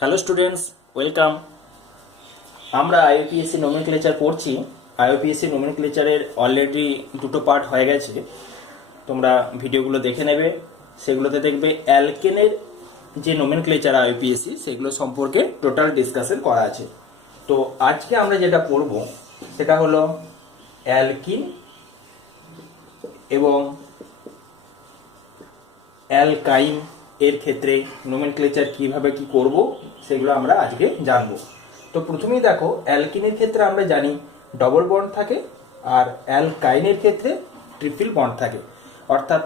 Hello students, welcome. আমরা আইইউপিএসসি nomenclature পড়ছি। আইইউপিএসসি নোমেনক্লেচারের already দুটো পার্ট হয়ে গেছে, তোমরা ভিডিওগুলো দেখে নেবে। সেগুলোতে দেখবে অ্যালকেনের যে নোমেনক্লেচার আইইউপিএসসি সেগুলো সম্পর্কে টোটাল ডিসকাশন করা আছে। তো আজকে আমরা যেটা পড়ব সেটা হলো অ্যালকিন এবং অ্যালকাইন এর ক্ষেত্রে নোমেনক্লেচার কিভাবে কি করব সেগুলো আমরা আজকে জানবো। তো প্রথমেই দেখো, অ্যালকিনের ক্ষেত্রে আমরা জানি ডবল বন্ড থাকে, আর অ্যালকাইনের ক্ষেত্রে ট্রিপল বন্ড থাকে। অর্থাৎ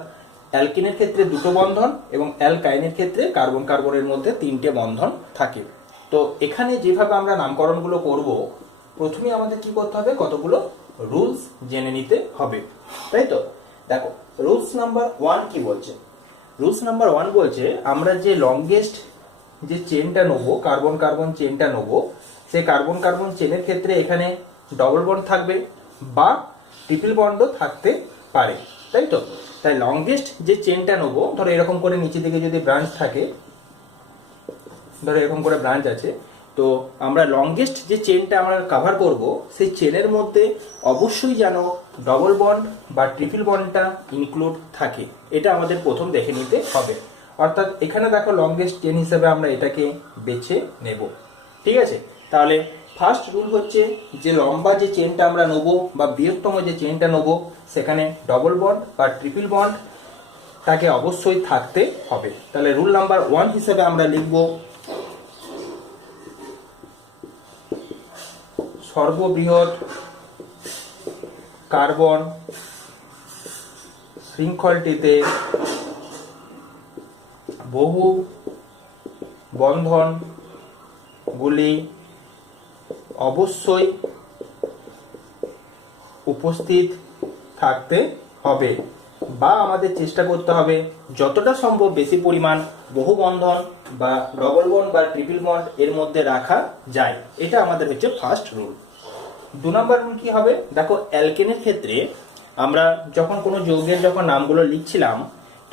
অ্যালকিনের ক্ষেত্রে দুটো বন্ধন এবং অ্যালকাইনের ক্ষেত্রে কার্বন কার্বনের মধ্যে তিনটে বন্ধন থাকে। তো এখানে যেভাবে আমরা নামকরণগুলো করব, প্রথমেই আমাদের কি করতে হবে, কতগুলো রুলস জেনে নিতে হবে, তাই তো। দেখো, রুলস নাম্বার 1 কি বলছে। রুলস নাম্বার 1 বলছে আমরা যে লংগেস্ট যে চেনটা নেবো, কার্বন কার্বন চেনটা নেবো, সেই কার্বন কার্বন চেনের ক্ষেত্রে এখানে ডবল বন্ড থাকবে বা ট্রিপল বন্ডও থাকতে পারে, তাই তো। তাই লংগেস্ট যে চেনটা নেবো, ধরো এরকম করে নিচে দিকে যদি ব্রাঞ্চ থাকে, ধরো এরকম করে ব্রাঞ্চ আছে, তো আমরা লংগেস্ট যে চেনটা আমরা কভার করব সেই চেনের মধ্যে অবশ্যই যেন ডবল বন্ড বা ট্রিপল বন্ডটা ইনক্লুড থাকে। এটা আমাদের প্রথম দেখে নিতে হবে। অর্থাৎ এখানে দেখো, লংগেস্ট চেন হিসেবে আমরা এটাকে বেছে নেব, ঠিক আছে। তাহলে ফার্স্ট রুল হচ্ছে যে লম্বা যে চেনটা আমরা নেবো বা বৃহত্তম যে চেনটা নেবো, সেখানে ডবল বন্ড বা ট্রিপল বন্ড তাকে অবশ্যই থাকতে হবে। তাহলে রুল নাম্বার 1 হিসেবে আমরা লিখব সর্ববৃহৎ কার্বন শৃঙ্খলটিতে বহু বন্ধনগুলি অবশ্যই উপস্থিত থাকতে হবে, বা আমাদের চেষ্টা করতে হবে যতটা সম্ভব বেশি পরিমাণ বহু বন্ধন বা ডবল বন্ড বা ট্রিপল বন্ড এর মধ্যে রাখা যায়। এটা আমাদের হচ্ছে ফার্স্ট রুল। 2 নম্বর রুল কি হবে, দেখো অ্যালকেনের ক্ষেত্রে আমরা যখন কোনো যৌগের যখন নামগুলো লিখছিলাম,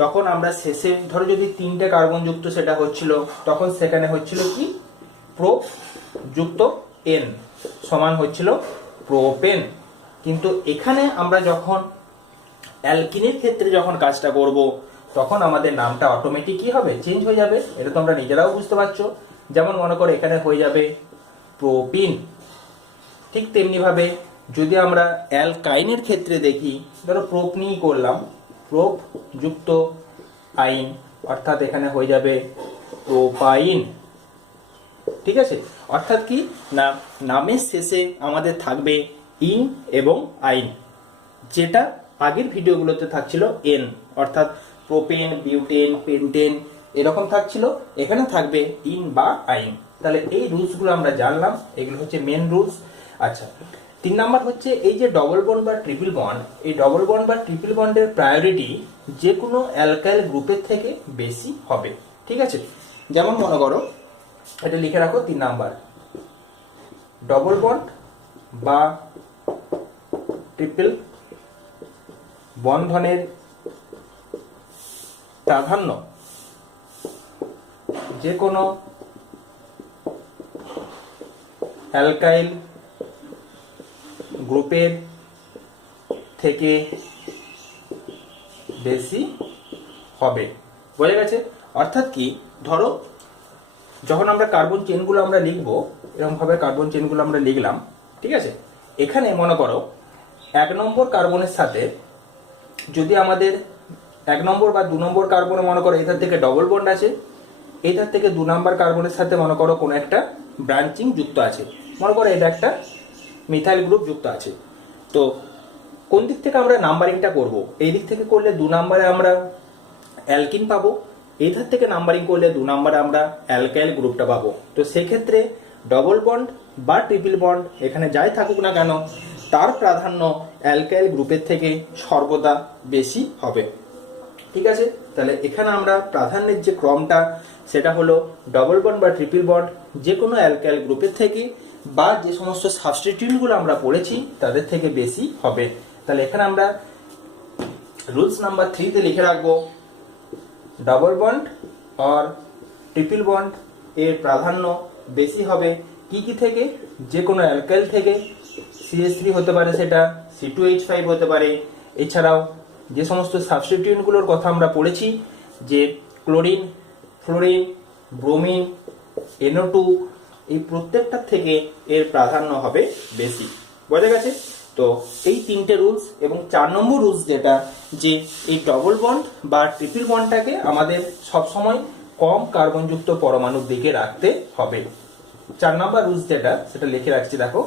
তখন আমরা শেষে ধরো যদি 3টে কার্বন যুক্ত সেটা হচ্ছিল, তখন সেখানে হচ্ছিল কি প্রো যুক্ত এন সমান হচ্ছিল প্রোপেন। কিন্তু এখানে আমরা যখন অ্যালকিনের ক্ষেত্রে যখন কাজটা করব, তখন আমাদের নামটা অটোমেটিক কি হবে, চেঞ্জ হয়ে যাবে। এটা তোমরা নিজেরাও বুঝতে পারছো। যেমন মনে করো এখানে হয়ে যাবে প্রোপিন। ঠিক তেমনি ভাবে যদি আমরা অ্যালকাইনের ক্ষেত্রে দেখি, ধরো প্রোপ নিয়েই করলাম, প্রোপ যুক্ত আইন, অর্থাৎ এখানে হয়ে যাবে প্রোপাইন, ঠিক আছে। অর্থাৎ কি না, নামের শেষে আমাদের থাকবে ইন এবং আইন, যেটা আগের ভিডিওগুলোতে থাকছিল এন, অর্থাৎ প্রোপেন, বিউটেন, পেন্টেন এরকম থাকছিল, এখানে থাকবে ইন বা আইন। তাহলে এই রুলসগুলো আমরা জানলাম, এগুলো হচ্ছে মেন রুলস। আচ্ছা, 3 নাম্বার হচ্ছে এই যে ডবল বন্ড বা ট্রিপল বন্ড, এই ডবল বন্ড বা ট্রিপল বন্ডের প্রায়োরিটি যে কোনো অ্যালকাইল গ্রুপের থেকে বেশি হবে, ঠিক আছে। যেমন মনে করো, এটা লিখে রাখো 3 নাম্বার, ডবল বন্ড বা ট্রিপল বন্ধনের প্রাধান্য যে কোনো অ্যালকাইল গ্রুপের থেকে বেশি হবে, বোঝা গেছে। অর্থাৎ কি, ধরো যখন আমরা কার্বন চেনগুলো আমরা লিখবো, এরকম ভাবে কার্বন চেনগুলো আমরা লিখলাম, ঠিক আছে। এখানে মনে করো 1 নম্বর কার্বনের সাথে যদি আমাদের 1 নম্বর বা 2 নম্বর কার্বনে মনে করো এটার থেকে ডবল বন্ড আছে, এটার থেকে 2 নম্বর কার্বনের সাথে মনে করো কোনো একটা ব্রাঞ্চিং যুক্ত আছে, মনে করো এটা একটা মিথাইল গ্রুপ যুক্ত আছে। তো কোন দিক থেকে আমরা নাম্বারিংটা করব, এই দিক থেকে করলে 2 নম্বরে আমরা অ্যালকিন পাবো, এই ধার থেকে নাম্বারিং করলে 2 নম্বরে আমরা অ্যালকাইল গ্রুপটা পাবো। তো সেক্ষেত্রে ডবল বন্ড বা ট্রিপল বন্ড এখানে যাই থাকুক না কেন, তার প্রাধান্য অ্যালকাইল গ্রুপের থেকে সর্বদা বেশি হবে, ঠিক আছে। তাহলে এখানে আমরা প্রাধান্যের যে ক্রমটা সেটা হলো ডবল বন্ড বা ট্রিপল বন্ড যে কোনো অ্যালকাইল গ্রুপের থেকে বা যে সমস্ত সাবস্টিটিউটগুলো আমরা পড়েছি তাদের থেকে বেশি হবে। তাহলে এখানে আমরা রুলস নাম্বার 3 তে লিখে রাখবো, डबल बॉन्ड और ट्रिपल बॉन्ड এর প্রাধান্য বেশি হবে কি থেকে, যে কোনো অ্যালকাইল থেকে। CH3 হতে পারে, সেটা C2H5 হতে পারে। এছাড়াও যে সমস্ত সাবস্টিটিউয়েন্টগুলোর কথা আমরা পড়েছি, যে ক্লোরিন, ফ্লোরিন, ব্রোমিন, NO2, এই প্রত্যেকটার থেকে এর প্রাধান্য হবে বেশি। বোঝা গেছে? তো এই তিনটে রুলস। এবং 4 নম্বর রুলস যেটা, যে এই ডবল বন্ড বা ট্রিপল বন্ডটাকে আমাদের সবসময় কম কার্বনযুক্ত পরমাণুর দিকে রাখতে হবে। 4 নম্বর রুলস যেটা, সেটা লিখে রাখছি, দেখো।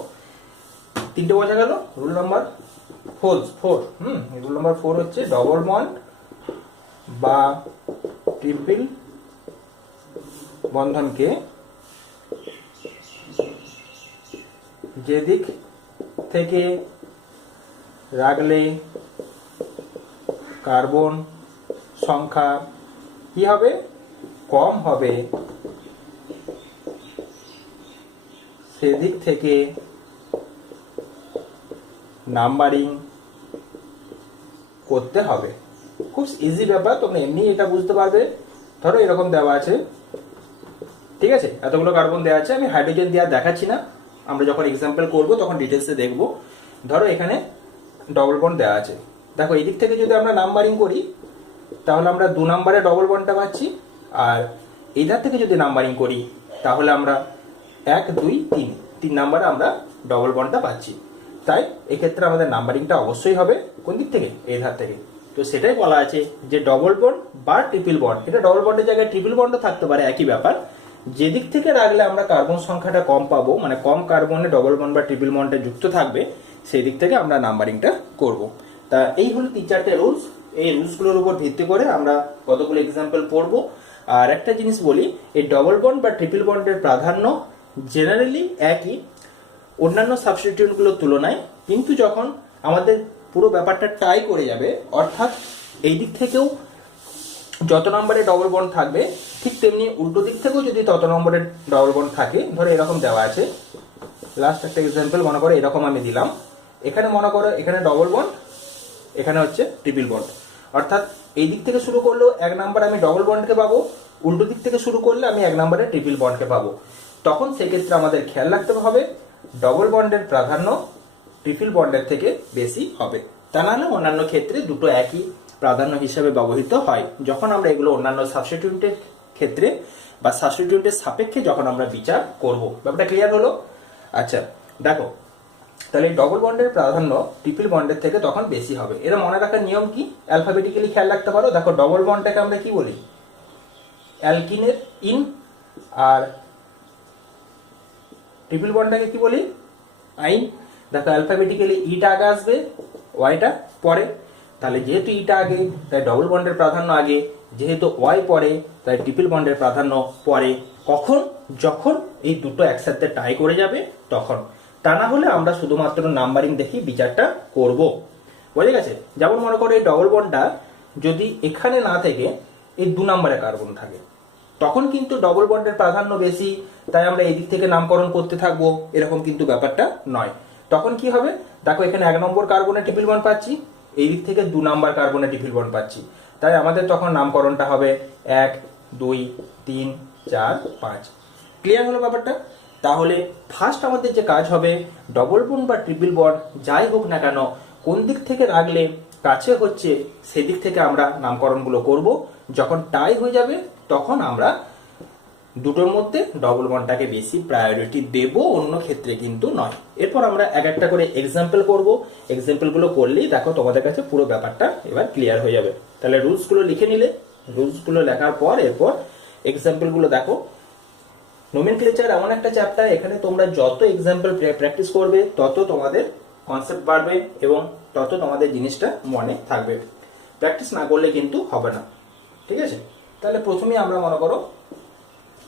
3টে বোঝা গেল। রুল নাম্বার 4, রুল নাম্বার 4 হচ্ছে ডবল বন্ড বা ট্রিপল বন্ধনকে যে দিক থেকে রাখলে কার্বন সংখ্যা কি হবে, কম হবে, সেদিক থেকে নাম্বারিং করতে হবে। খুব ইজি ব্যাপার, তোমরা এমনি এটা বুঝতে পারবে। ধরো এরকম দেওয়া আছে, ঠিক আছে, এতগুলো কার্বন দেওয়া আছে, আমি হাইড্রোজেন দেওয়া দেখাচ্ছি না, আমরা যখন এক্সাম্পল করব তখন ডিটেলসে দেখব। ধরো এখানে ডবল বন্ড দেওয়া আছে, দেখো এই দিক থেকে যদি আমরা নাম্বারিং করি তাহলে আমরা 2 নম্বরে ডবল বন্ডটা পাচ্ছি, আর এই ধার থেকে যদি নাম্বারিং করি তাহলে আমরা 1, 2, 3 নম্বরে আমরা ডবল বন্ডটা পাচ্ছি। তাই এক্ষেত্রে আমাদের নাম্বারিংটা অবশ্যই হবে কোন দিক থেকে, এই ধার থেকে। তো সেটাই বলা আছে যে ডবল বন্ড বা ট্রিপল বন্ড, এটা ডবল বন্ডের জায়গায় ট্রিপল বন্ডও থাকতে পারে, একই ব্যাপার। যে দিক থেকে রাখলে আমরা কার্বন সংখ্যাটা কম পাবো, মানে কম কার্বনে ডবল বন্ড বা ট্রিপল বন্ডটা যুক্ত থাকবে, সেই দিক থেকে আমরা নাম্বারিংটা করব। তা এই হলো 3-4টে রুলস। এই রুলসগুলোর উপর ভিত্তি করে আমরা কতগুলো এক্সাম্পল পড়বো। আর একটা জিনিস বলি, এই ডবল বন্ড বা ট্রিপল বন্ডের প্রাধান্য জেনারেলি একই অন্যান্য সাবস্টিটিউয়েন্টগুলোর তুলনায়, কিন্তু যখন আমাদের পুরো ব্যাপারটা টাই করে যাবে, অর্থাৎ এই দিক থেকেও যত নম্বরে ডবল বন্ড থাকবে, ঠিক তেমনি উল্টো দিক থেকেও যদি তত নম্বরের ডবল বন্ড থাকে, ধরো এরকম দেওয়া আছে, লাস্ট একটা এক্সাম্পল মনে করো এরকম আমি দিলাম, এখানে মনে করো এখানে ডবল বন্ড, এখানে হচ্ছে ট্রিপল বন্ড, অর্থাৎ এই দিক থেকে শুরু করলেও 1 নম্বরে আমি ডবল বন্ডকে পাবো, উল্টো দিক থেকে শুরু করলে আমি 1 নম্বরে ট্রিপল বন্ডকে পাবো। তখন সেক্ষেত্রে আমাদের খেয়াল রাখতে হবে ডবল বন্ডের প্রাধান্য ট্রিপল বন্ডের থেকে বেশি হবে। তা নাহলে অন্যান্য ক্ষেত্রে দুটো একই প্রাধান্য হিসেবে ব্যবহৃত হয়, যখন আমরা এগুলো অন্যান্য সাবস্টিটিউয়েন্টের ক্ষেত্রে বা সাবস্টিটিউয়েন্টের সাপেক্ষে যখন আমরা বিচার করব। ব্যাপারটা ক্লিয়ার হলো? আচ্ছা দেখো, তাহলে ডবল বন্ডের প্রাধান্য ট্রিপল বন্ডের থেকে তখন বেশি হবে। এটা মনে রাখার নিয়ম কি, অ্যালফাবেটিক্যালি খেয়াল রাখতে পারো। দেখো ডবল বন্ডটাকে আমরা কি বলি, অ্যালকিনের ইন, আর ট্রিপল বন্ডটাকে কি বলি, আইন। দেখো অ্যালফাবেটিক্যালি ইটা আগে আসবে, ওয়াইটা পরে। তাহলে যেহেতু ইটা আগে তাই ডবল বন্ডের প্রাধান্য আগে, যেহেতু ওয়াই পরে তাই ট্রিপল বন্ডের প্রাধান্য পরে। কখন? যখন এই দুটো একসাথে টাই করে যাবে তখন। তা না হলে আমরা শুধুমাত্র নাম্বারিং দেখি বিচারটা করব। বুঝে গেছে? যেমন মনে করো এই ডবল বন্ডটা যদি এখানে না থেকে এই 2 নম্বরে কার্বন থাকে, তখন কিন্তু ডবল বন্ডের প্রাধান্য বেশি, তাই আমরা এই দিক থেকে নামকরণ করতে থাকবো, এরকম কিন্তু ব্যাপারটা নয়। তখন কি হবে, দেখো এখানে 1 নম্বর কার্বনে ট্রিপল বন্ড পাচ্ছি, এই দিক থেকে 2 নম্বর কার্বনে ট্রিপল বন্ড পাচ্ছি, তাই আমাদের তখন নামকরণটা হবে 1, 2, 3, 4, 5। ক্লিয়ার হলো ব্যাপারটা? তাহলে ফার্স্ট আমাদের যে কাজ হবে, ডবল বন্ড বা ট্রিপল বন্ড যাই হোক না কেন, কোন দিক থেকে রাখলে কাছে হচ্ছে সেদিক থেকে আমরা নামকরণগুলো করব। যখন টাই হয়ে যাবে তখন আমরা দুটোর মধ্যে ডবল বন্ডটাকে বেশি প্রায়োরিটি দেব, অন্য ক্ষেত্রে কিন্তু নয়। এরপর আমরা এক একটা করে এক্সাম্পল করব। এক্সাম্পলগুলো করলেই দেখো তোমাদের কাছে পুরো ব্যাপারটা এবার ক্লিয়ার হয়ে যাবে। তাহলে রুলসগুলো লিখে নিলে, রুলসগুলো লেখার পর এরপর এক্সাম্পলগুলো দেখো। নোমেনক্লেচার এমন একটা চ্যাপ্টার, এখানে তোমরা যত এক্সাম্পল প্র্যাকটিস করবে তত তোমাদের কনসেপ্ট বাড়বে এবং তত তোমাদের জিনিসটা মনে থাকবে। প্র্যাকটিস না করলে কিন্তু হবে না, ঠিক আছে? তাহলে প্রথমেই আমরা মনে করো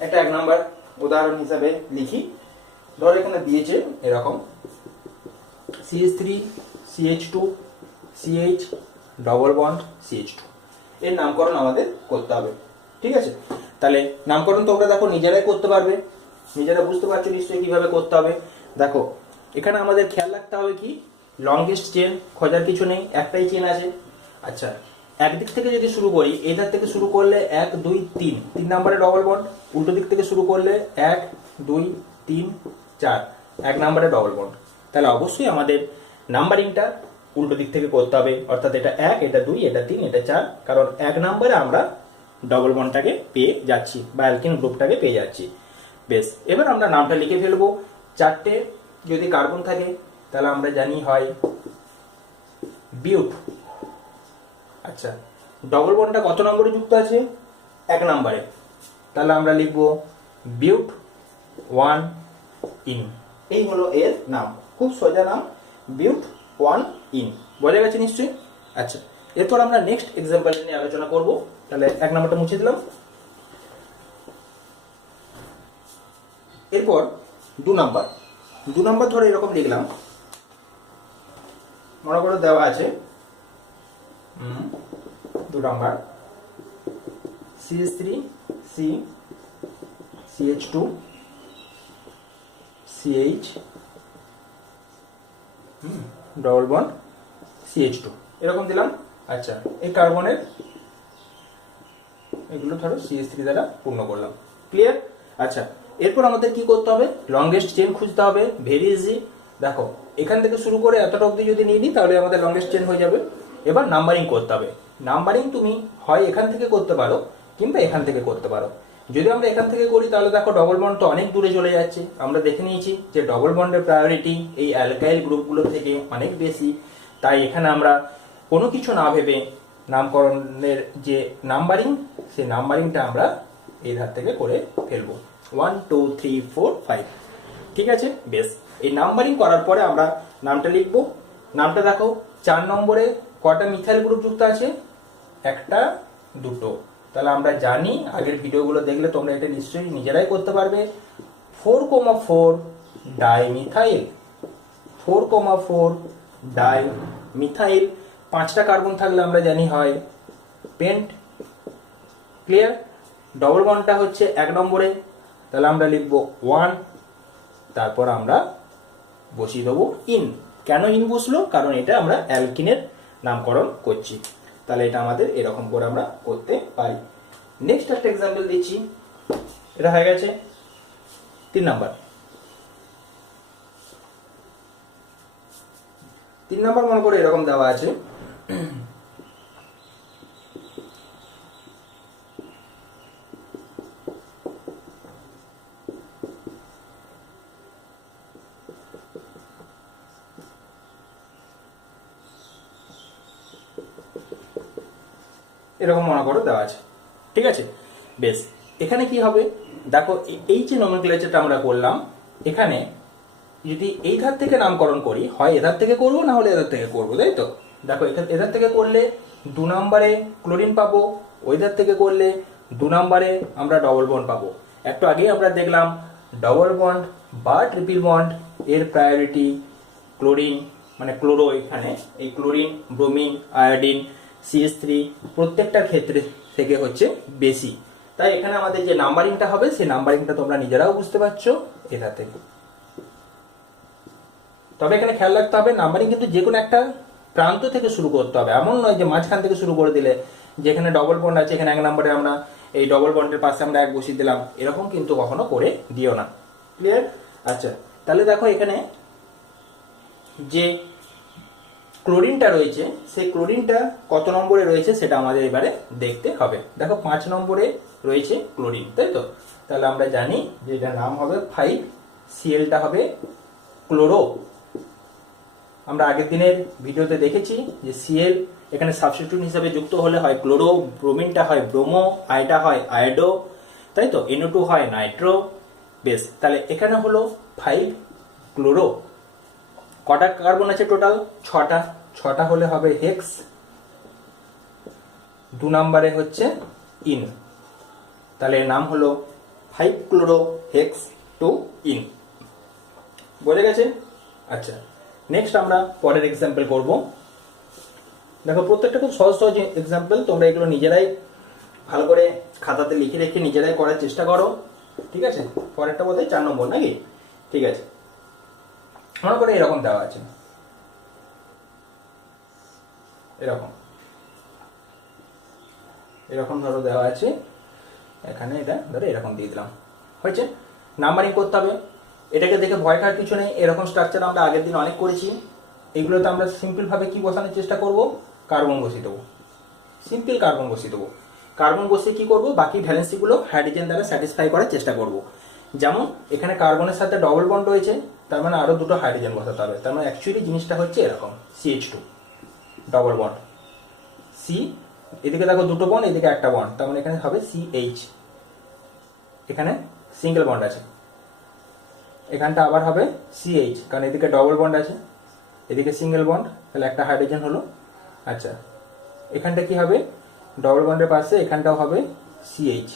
একটা 1 নাম্বার উদাহরণ হিসাবে লিখি। ধর এখানে দিয়েছে এরকম CH3 CH2 CH double bond CH2, এর নামকরণ আমাদের করতে হবে, ঠিক আছে? তাহলে নামকরণ তোমরা দেখো নিজেরাই করতে পারবে, নিজেরা বুঝতে পারছো নিশ্চয়ই কিভাবে করতে হবে। দেখো এখানে আমাদের খেয়াল রাখতে হবে কি, লংগেস্ট চেন খোঁজার কিছু নেই, একটাই চেন আছে। আচ্ছা একদিক থেকে যদি শুরু করি, এই ধার থেকে শুরু করলে 1 2 3, 3 নম্বরে ডবল বন্ড। উল্টো দিক থেকে শুরু করলে 1 2 3 4, 1 নম্বরে ডবল বন্ড। তাহলে অবশ্যই আমাদের নাম্বারিংটা উল্টো দিক থেকে করতে হবে, অর্থাৎ এটা 1, এটা 2, এটা 3, এটা 4, কারণ 1 নম্বরে আমরা ডবল বন্ডটাকে পেয়ে যাচ্ছি বা অ্যালকিন গ্রুপটাকে পেয়ে যাচ্ছি। বেশ, এবার আমরা নামটা লিখে ফেলবো। 4টে যদি কার্বন থাকে তাহলে আমরা জানি হয় বিউট। আচ্ছা, ডবল বন্ডটা কত নম্বরে যুক্ত আছে? 1 নম্বরে। তাহলে আমরা লিখবো বিউট 1 ইন। এই হলো এর নাম, খুব সোজা নাম, বিউট 1 ইন। বোঝা গেছে নিশ্চয়ই? আচ্ছা, এরপর আমরা নেক্সট এক্সাম্পল নিয়ে আলোচনা করব। তাহলে 1 নম্বরটা মুছে দিলাম। এরপর 2 নাম্বার ধরে এরকম লিখলাম। মনে করে দেওয়া আছে 2 number CH3 C CH2 CH double bond CH2 এরকম দিলাম। আচ্ছা, এই কার্বনের এগুলো ধরো CH3 দ্বারা পূর্ণ করলাম। ক্লিয়ার? আচ্ছা, এরপর আমাদের কি করতে হবে? লংগেস্ট চেন খুঁজতে হবে। Very easy. দেখো, এখান থেকে শুরু করে এতটা অবধি যদি নিয়ে নিই তাহলে আমাদের লংগেস্ট চেন হয়ে যাবে। এবার নাম্বারিং করতে হবে। নাম্বারিং তুমি হয় এখান থেকে করতে পারো কিংবা এখান থেকে করতে পারো। যদি আমরা এখান থেকে করি তাহলে দেখো ডবল বন্ড তো অনেক দূরে চলে যাচ্ছে। আমরা দেখে নিয়েছি যে ডবল বন্ডের প্রায়োরিটি এই অ্যালকাইল গ্রুপগুলো থেকে অনেক বেশি। তাই এখানে আমরা কোনো কিছু না ভেবে নামকরণের যে নাম্বারিং, সেই নাম্বারিংটা আমরা এই ধার থেকে করে ফেলবো। 1 2 3 4 5। ঠিক আছে? বেশ, এই নাম্বারিং করার পরে আমরা নামটা লিখবো। নামটা দেখো 4 নম্বরে কটা মিথাইল গ্রুপ যুক্ত আছে? 1টা 2টো। তাহলে আমরা জানি, আগের ভিডিওগুলো দেখলে তোমরা এটা নিশ্চয়ই নিজেরাই করতে পারবে। 4,4 ডাইমিথাইল। 4,4 ডাইমিথাইল। 5টা কার্বন থাকলে আমরা জানি হয় পেন্ট। ক্লিয়ার? ডবল বন্ডটা হচ্ছে 1 নম্বরে, তাহলে আমরা লিখবো 1, তারপর আমরা বসিয়ে দেবো ইন। কেন ইন বসলো? কারণ এটা আমরা অ্যালকিনের নামকরণ করছি। তাহলে এটা আমাদের এরকম করে আমরা করতে পারি। নেক্সট একটা এক্সাম্পল দিচ্ছি। এটা হয়ে গেছে 3 নাম্বার। 3 নাম্বার মনে করে এরকম দেওয়া আছে। এরকম মনে করে দেওয়া আছে। ঠিক আছে? বেশ, এখানে কি হবে? দেখো, এই যে নমেনক্লেচারটা আমরা করলাম, এখানে যদি এই ধার থেকে নামকরণ করি, হয় এধার থেকে করব না হলে এধার থেকে করব, তাই তো? দেখো, এধার থেকে করলে 2 নম্বরে ক্লোরিন পাবো, ওই ধার থেকে করলে 2 নম্বরে আমরা ডবল বন্ড পাবো। একটু আগেই আমরা দেখলাম ডবল বন্ড বা ট্রিপল বন্ড এর প্রায়োরিটি ক্লোরিন, মানে ক্লোরো, এখানে এই ক্লোরিন, ব্রোমিন, আয়োডিন, CH3 প্রত্যেকটার ক্ষেত্রে থেকে হচ্ছে বেশি। তাই এখানে আমাদের যে নাম্বারিংটা হবে সেই নাম্বারিংটা তোমরা নিজেরাও বুঝতে পারছো এটা থেকে। তবে এখানে খেয়াল রাখতে হবে, নাম্বারিং কিন্তু যে কোনো একটা প্রান্ত থেকে শুরু করতে হবে। এমন নয় যে মাঝখান থেকে শুরু করে দিলে, যেখানে ডবল বন্ড আছে এখানে 1 নম্বরে আমরা এই ডবল বন্ডের পাশে আমরা 1 বসিয়ে দিলাম, এরকম কিন্তু কখনো করে দিও না। ক্লিয়ার? আচ্ছা, তাহলে দেখো এখানে যে ক্লোরিনটা রয়েছে সেই ক্লোরিনটা কত নম্বরে রয়েছে সেটা আমাদের এবারে দেখতে হবে। দেখো 5 নম্বরে রয়েছে ক্লোরিন, তাই তো? তাহলে আমরা জানি যে এটার নাম হবে 5, Clটা হবে ক্লোরো। আমরা আগের দিনের ভিডিওতে দেখেছি যে Cl এখানে সাবস্টিটিউট হিসেবে যুক্ত হলে হয় ক্লোরো, ব্রোমিনটা হয় ব্রোমো, আইটা হয় আয়োডো, তাই তো? NO2 হয় নাইট্রো। বেশ, তাহলে এখানে হলো 5 ক্লোরো। কটা কার্বন আছে টোটাল? 6টা। 6টা হলে হবে হেক্স। 2 নম্বরে হচ্ছে ইন, তাহলে এর নাম হলো 5 ক্লোরো হেক্স 2 ইন। বোঝা গেছে? আচ্ছা, নেক্সট আমরা পরের এক্সাম্পল করব। দেখো, প্রত্যেকটা খুব সহজ সহজ এক্সাম্পল, তোমরা এগুলো নিজেরাই ভালো করে খাতাতে লিখে রেখে নিজেরাই করার চেষ্টা করো। ঠিক আছে? পরেরটা বোধহয় 4 নম্বর নাকি? ঠিক আছে, মনে করে এরকম দেওয়া আছে, এরকম এরকম ধরো দেওয়া আছে, এখানে এটা ধরো এরকম দিয়ে দিলাম, হয়েছে। নাম্বারিং করতে হবে, এটাকে দেখে ভয় খাওয়ার কিছু নেই, এরকম স্ট্রাকচার আমরা আগের দিন অনেক করেছি। এগুলোতে আমরা সিম্পলভাবে কি বসানোর চেষ্টা করব, কার্বন বসিয়ে দেবো, সিম্পল কার্বন বসিয়ে দেবো। কার্বন বসিয়ে কি করব, বাকি ভ্যালেন্সিগুলো হাইড্রোজেন দ্বারা স্যাটিসফাই করার চেষ্টা করব। যেমন এখানে কার্বনের সাথে ডবল বন্ড রয়েছে, তার মানে আরো দুটো হাইড্রোজেন বসাতে হবে, তার মানে অ্যাকচুয়ালি জিনিসটা হচ্ছে এরকম, CH2 ডবল বন্ড, সি, এদিকে দেখো দুটো বন্ড, এদিকে একটা বন্ড, তার মানে এখানে হবে CH, এখানে সিঙ্গেল বন্ড আছে, এখানটা আবার হবে CH, কারণ এদিকে ডবল বন্ড আছে, এদিকে সিঙ্গেল বন্ড, তাহলে একটা হাইড্রোজেন হলো। আচ্ছা, এখানটা কি হবে, ডবল বন্ডের পাশে এখানটাও হবে CH,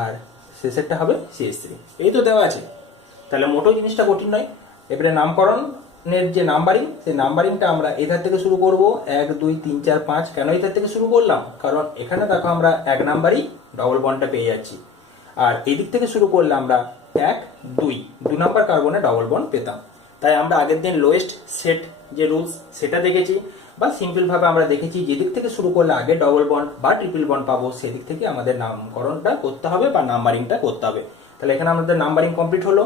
আর শেষেরটা হবে CH3। এই তো দেওয়া আছে, তাহলে মোটো জিনিসটা কঠিন নয়। এবারে নামকরণের যে নাম্বারিং, সেই নাম্বারিংটা আমরা এধার থেকে শুরু করব, 1 2 3 4 5। কেন এধার থেকে শুরু করলাম, কারণ এখানে দেখো আমরা 1 নাম্বারই ডবল বন্ডটা পেয়ে যাচ্ছি, আর এদিক থেকে শুরু করলে আমরা 1 2 নাম্বার কার্বনে ডবল বন্ড পেতাম। তাই আমরা আগের দিন লোয়েস্ট সেট যে রুলস সেটা দেখেছি, বা সিম্পল ভাবে আমরা দেখেছি যেদিক থেকে শুরু করলে আগে ডবল বন্ড বা ট্রিপল বন্ড পাবো সেদিক থেকে আমাদের নামকরণটা করতে হবে বা নাম্বারিংটা করতে হবে। তাহলে এখানে আমাদের নাম্বারিং কমপ্লিট হলো।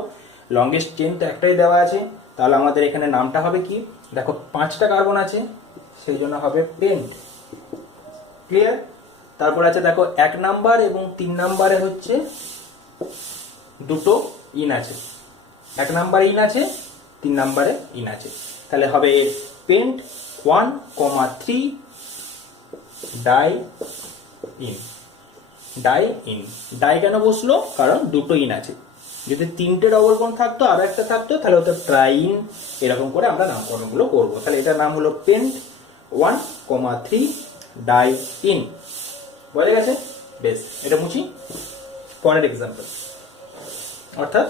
লংগেস্ট চেন তো একটাই দেওয়া আছে, তাহলে আমাদের এখানে নামটা হবে কি, দেখো 5টা কার্বন আছে, সেই জন্য হবে পেন্ট, ক্লিয়ার। তারপর আছে দেখো 1 নাম্বার এবং 3 নাম্বারে হচ্ছে দুটো ইন আছে, 1 নাম্বারে ইন আছে, 3 নাম্বারে ইন আছে, তাহলে হবে pent 1,3 diene. Diene, di কেন বসলো, কারণ দুটো ইন আছে, যদি 3টে ডবল বন্ড থাকতো আর একটা থাকতো তাহলে হতো ট্রাইন। এরকম করে আমরা নামকরণগুলো করবো। তাহলে এটার নাম হলো পেন্ট 1,3 ডাই ইন, বোঝা গেছে? বেশ, এটা মুছি। পরের এক্সাম্পল, অর্থাৎ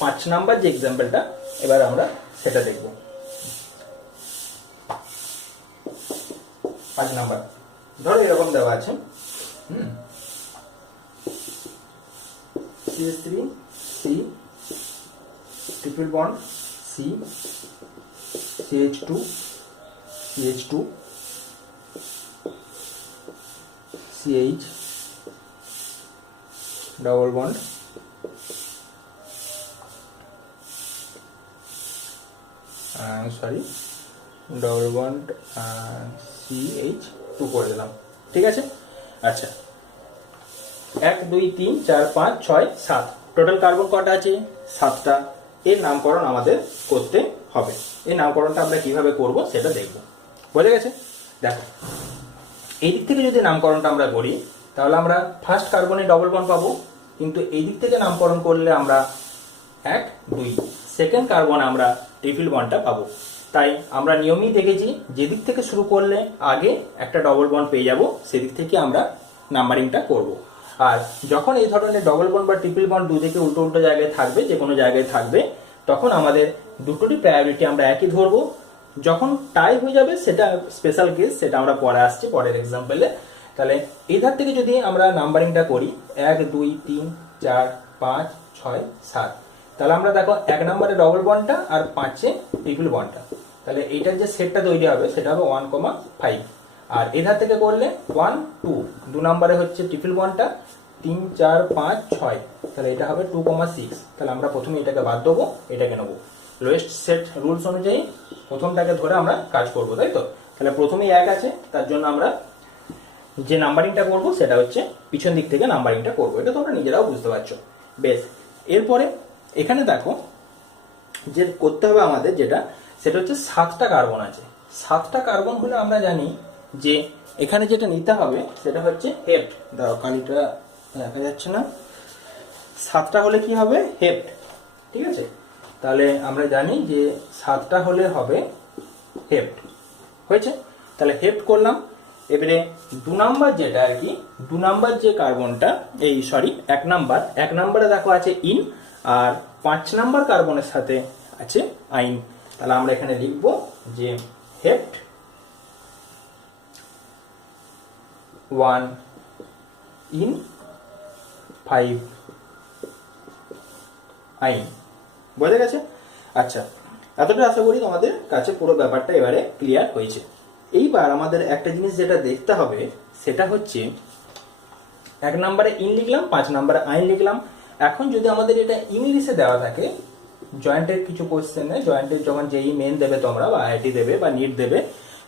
5 নাম্বার যে এক্সাম্পলটা, এবার আমরা সেটা দেখব। 5 নাম্বার ধরো এরকম দেওয়া আছে, CH3 C triple bond C, CH2 CH2 CH double bond sorry double bond CH2 করে দিলাম, ঠিক আছে। আচ্ছা, 1 2 3 4 5 6 7 টোটাল কার্বন কটা আছে, 7টা। এর নামকরণ আমাদের করতে হবে। এই নামকরণটা আমরা কিভাবে করব সেটা দেখব, বোঝা গেছে? দেখো, এই দিক থেকে যদি নামকরণটা আমরা করি তাহলে আমরা ফার্স্ট কার্বনে ডবল বন্ড পাবো, কিন্তু এই দিক থেকে নামকরণ করলে আমরা 1 2 সেকেন্ড কার্বনে আমরা ট্রিপল বন্ডটা পাবো। তাই আমরা নিয়মই দেখেছি যেদিক থেকে শুরু করলে আগে একটা ডবল বন্ড পেয়ে যাব সেদিক থেকে আমরা নাম্বারিংটা করব। আর যখন এই ধরনের ডবল বন্ড বা ট্রিপল বন্ড দুদিকে উল্টো উল্টো জায়গায় থাকবে, যে কোনো জায়গায় থাকবে, তখন আমাদের দুটোরই প্রায়োরিটি আমরা একই ধরবো। যখন টাই হয়ে যাবে সেটা স্পেশাল কেস, সেটা আমরা পরে আসছি পরের এক্সাম্পলে। তাহলে এই ধার থেকে যদি আমরা নাম্বারিংটা করি 1 2 3 4 5 6 7, তাহলে আমরা দেখো 1 নম্বরে ডবল বন্ডটা আর 5-এ ট্রিপল বন্ডটা, তাহলে এইটার যে সেটটা তৈরি হবে সেটা হবে 1,5। আর এই ধার থেকে করলে 1 2 নম্বরে হচ্ছে ট্রিপল বন্ডটা, 3 4 5 6, তাহলে এটা হবে 2,6। তাহলে আমরা প্রথমে এটাকে বাদ দেবো, এটাকে নেবো। লোয়েস্ট সেট রুলস অনুযায়ী প্রথমটাকে ধরে আমরা কাজ করবো, তাই তো? তাহলে প্রথমেই 1 আছে, তার জন্য আমরা যে নাম্বারিংটা করবো সেটা হচ্ছে পিছন দিক থেকে নাম্বারিংটা করবো। এটা তোমরা নিজেরাও বুঝতে পারছো। বেশ, এরপরে এখানে দেখো যে করতে হবে আমাদের যেটা, সেটা হচ্ছে 7টা কার্বন আছে। 7টা কার্বন হলে আমরা জানি যে এখানে যেটা নিতে হবে সেটা হচ্ছে হেপ্ট। দাও, কালিটা দেখা যাচ্ছে না। 7টা হলে কি হবে, হেপ্ট, ঠিক আছে? তাহলে আমরা জানি যে 7টা হলে হবে হেপ্ট, হয়েছে? তাহলে হেপ্ট করলাম। এবারে 2 নাম্বার যেটা আর কি, 2 নাম্বার যে কার্বনটা, এই সরি 1 নাম্বারে দেখো আছে ইন, আর 5 নাম্বার কার্বনের সাথে আছে আইন। তাহলে আমরা এখানে লিখব যে হেপ্ট 1 ইন 5 আইন, বোঝা গেছে? আচ্ছা, এতটা আশা করি তোমাদের কাছে পুরো ব্যাপারটা এবারে ক্লিয়ার হয়েছে। এইবার আমাদের একটা জিনিস যেটা দেখতে হবে সেটা হচ্ছে 1 নম্বরে ইন লিখলাম, 5 নম্বরে আইন লিখলাম। এখন যদি আমাদের এটা ইংলিশে দেওয়া থাকে, জয়েন্টের কিছু কোশ্চেনে, জয়েন্টের যখন যেই মেন দেবে তোমরা বা আইআইটি দেবে বা নিট দেবে,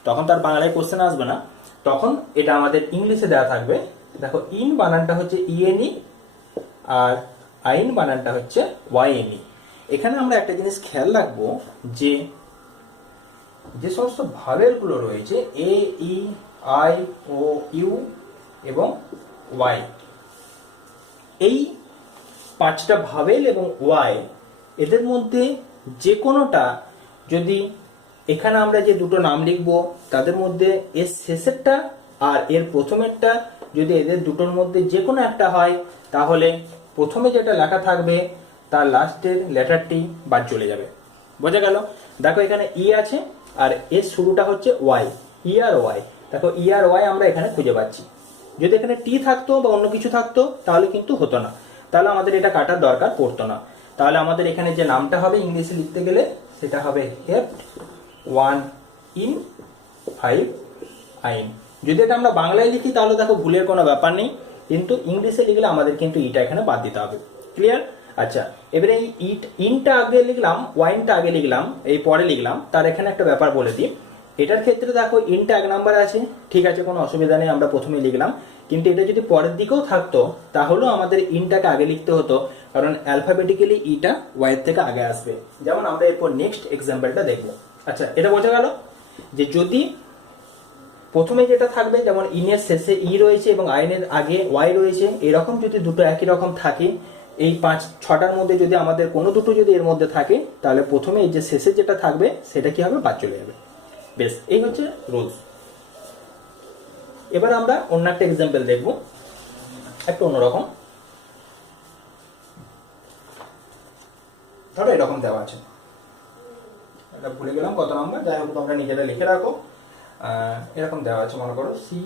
তখন তার বাংলায় কোশ্চেন আসবে না, তখন এটা আমাদের ইংলিশে দেওয়া থাকবে। দেখো ইন বানানটা হচ্ছে ইএনই আর আইন বানানটা হচ্ছে ওয়াইএনই। এখানে আমরা একটা জিনিস খেয়াল রাখবো যে যে সমস্ত ভাওয়েলগুলো রয়েছে এ ই আই ও ইউ এবং ওয়াই, এই 5টা ভাওয়েল এবং ওয়াই, এদের মধ্যে যে কোনোটা যদি এখানে আমরা যে দুটো নাম লিখবো তাদের মধ্যে এর শেষেরটা আর এর প্রথমেরটা যদি এদের দুটোর মধ্যে যে কোনো একটা হয়, তাহলে প্রথমে যেটা লেখা থাকবে তার লাস্টের লেটারটি বাদ চলে যাবে। বোঝা গেল? দেখো এখানে ই আছে আর এর শুরুটা হচ্ছে ওয়াই, ই আর ওয়াই। দেখো ই আর ওয়াই আমরা এখানে খুঁজে পাচ্ছি। যদি এখানে টি থাকতো বা অন্য কিছু থাকতো তাহলে কিন্তু হতো না, তাহলে আমাদের এটা কাটার দরকার পড়তো না। তাহলে আমাদের এখানে যে নামটা হবে ইংলিশে লিখতে গেলে সেটা হবে হেফট 1 ইন 5 আইন। যদি এটা আমরা বাংলায় লিখি তাহলে দেখো ভুলের কোনো ব্যাপার নেই, কিন্তু ইংলিশে লিখলে আমাদের কিন্তু ইটা এখানে বাদ দিতে হবে। ক্লিয়ার? আচ্ছা, এবারে এই ইনটা আগে লিখলাম, ওয়াইনটা আগে লিখলাম, এই পরে লিখলাম, তার এখানে একটা ব্যাপার বলে দিই। এটার ক্ষেত্রে দেখো ইনটা 1 নম্বরে আছে, ঠিক আছে, কোনো অসুবিধা নেই, আমরা প্রথমে লিখলাম। কিন্তু এটা যদি পরের দিকেও থাকতো তাহলেও আমাদের ইনটাকে আগে লিখতে হতো, কারণ অ্যালফাবেটিক্যালি ইটা ওয়াইয়ের থেকে আগে আসবে। যেমন আমরা এরপর নেক্সট এক্সাম্পলটা দেখবো। আচ্ছা, এটা বোঝা গেল যে যদি প্রথমে যেটা থাকবে, যেমন ইনের শেষে ই রয়েছে এবং আইনের আগে ওয়াই রয়েছে, এরকম যদি দুটো একই রকম থাকে, এই 5-6টার মধ্যে যদি আমাদের কোনো দুটো যদি এর মধ্যে থাকে, তাহলে প্রথমে এই যে শেষে যেটা থাকবে সেটা কি হবে, বাদ চলে যাবে। বেশ, এই হচ্ছে রুলস। এবার আমরা অন্য একটা এক্সাম্পল দেখবো, একটু অন্যরকম। ধরো এরকম দেওয়া আছে, এটা ভুলে গেলাম কত নাম্বার, যাই হোক তোমরা নিজেরা লিখে রাখো। এরকম দেওয়া আছে, মনে করো সি